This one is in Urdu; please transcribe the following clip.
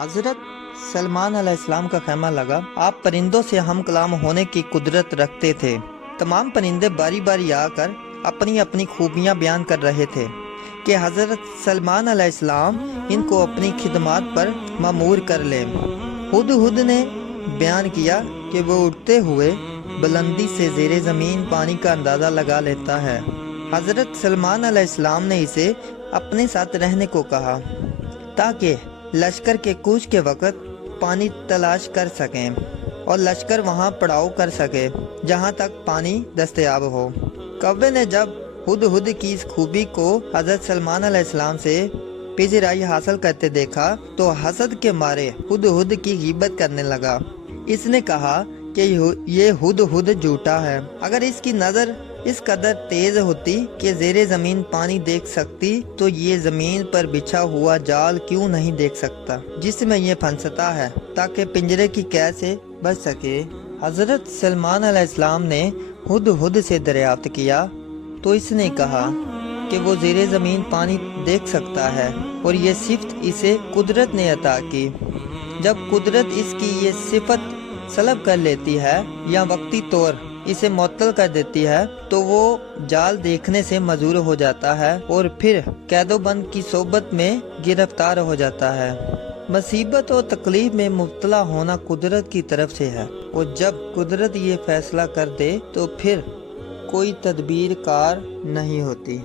حضرت سلمان علیہ السلام کا خیمہ لگا۔ آپ پرندوں سے ہم کلام ہونے کی قدرت رکھتے تھے۔ تمام پرندے باری باری آ کر اپنی اپنی خوبیاں بیان کر رہے تھے کہ حضرت سلمان علیہ السلام ان کو اپنی خدمات پر مامور کر لیں۔ ہدہد نے بیان کیا کہ وہ اڑتے ہوئے بلندی سے زیر زمین پانی کا اندازہ لگا لیتا ہے۔ حضرت سلمان علیہ السلام نے اسے اپنے ساتھ رہنے کو کہا تاکہ لشکر کے کوچ کے وقت پانی تلاش کر سکیں اور لشکر وہاں پڑاؤ کر سکے جہاں تک پانی دستیاب ہو۔ کوے نے جب ہدہد کی اس خوبی کو حضرت سلمان علیہ السلام سے پذیرائی حاصل کرتے دیکھا تو حسد کے مارے ہدہد کی غیبت کرنے لگا۔ اس نے کہا کہ یہ ہدہد جھوٹا ہے۔ اگر اس کی نظر اس قدر تیز ہوتی کہ زیر زمین پانی دیکھ سکتی تو یہ زمین پر بچھا ہوا جال کیوں نہیں دیکھ سکتا جس میں یہ پھنستا ہے تاکہ پنجرے کی قید سے بچ سکے۔ حضرت سلمان علیہ السلام نے ہدہد سے دریافت کیا تو اس نے کہا کہ وہ زیر زمین پانی دیکھ سکتا ہے اور یہ صفت اسے قدرت نے عطا کی۔ جب قدرت اس کی یہ صفت سلب کر لیتی ہے یا وقتی طور اسے معطل کر دیتی ہے تو وہ جال دیکھنے سے معذور ہو جاتا ہے اور پھر قید و بند کی صحبت میں گرفتار ہو جاتا ہے۔ مصیبت اور تکلیف میں مبتلا ہونا قدرت کی طرف سے ہے اور جب قدرت یہ فیصلہ کر دے تو پھر کوئی تدبیر کار نہیں ہوتی۔